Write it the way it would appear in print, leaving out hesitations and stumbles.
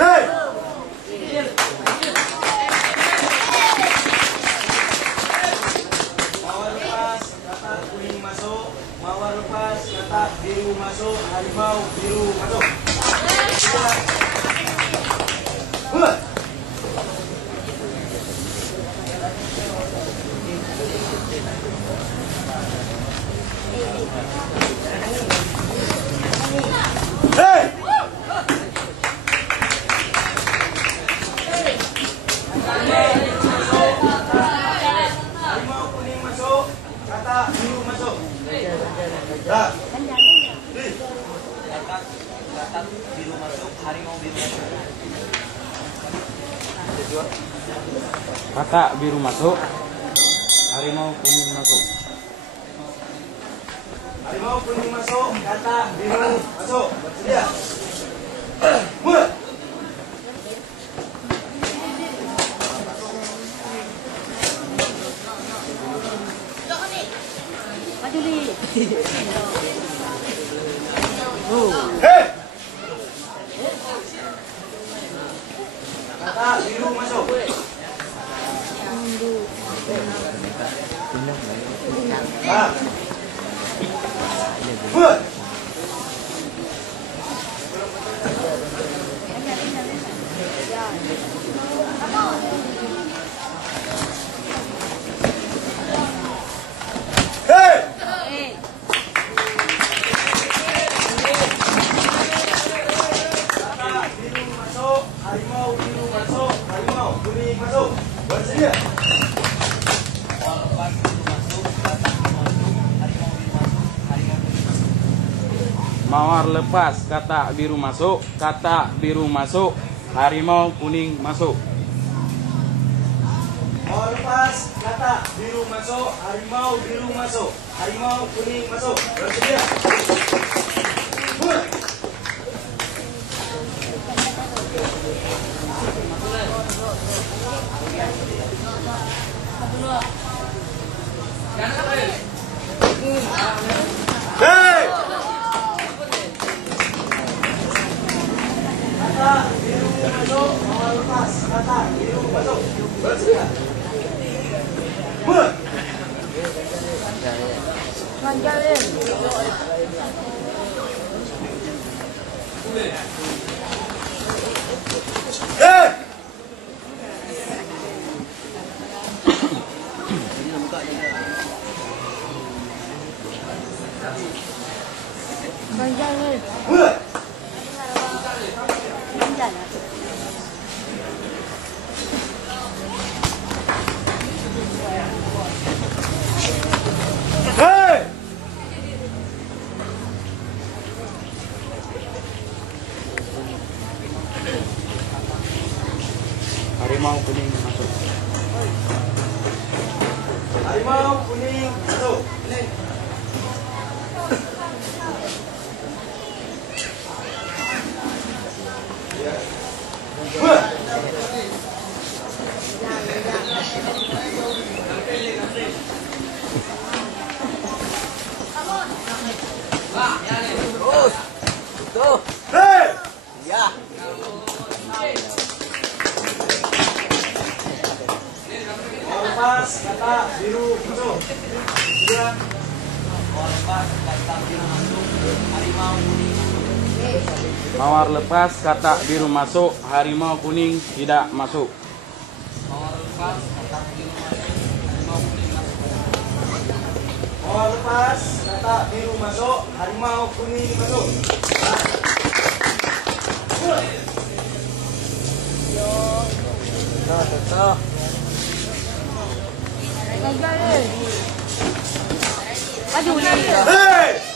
Mawar lepas, kata kuning masuk. Mawar lepas, kata biru masuk. Harimau biru masuk. Harimau kuning masuk, kata biru masuk. Dah. Kata biru masuk, harimau biru masuk. Kata biru masuk, harimau kuning masuk. Harimau kuning masuk, kata biru masuk. Bersedia. Mulai. Hei. Kata biru masuk. Ah. Mulai. Hei. Harimau biru masuk, harimau kuning masuk. Bersedia. Mawar lepas, kata biru masuk. Kata biru masuk, harimau kuning masuk. Mawar lepas, kata biru masuk, harimau biru masuk. Harimau kuning masuk. Bersedia. Mulai. Hei. Kata biru masuk, mawar lepas, kata biru masuk. Bersedia. Mulai. Hei. Mulai. Hei. Harimau kuning masuk. Harimau kuning masuk. Mulai. Terus. Tuh. Hei. Ya. Mawar lepas, kata biru masuk. Bersedia. Mawar lepas, kata biru masuk, harimau kuning masuk. Mawar lepas, kata biru masuk, harimau kuning tidak masuk. Mawar lepas, kata biru masuk, harimau kuning masuk. Mawar lepas, kata biru masuk, harimau kuning masuk. Tuh. Hei.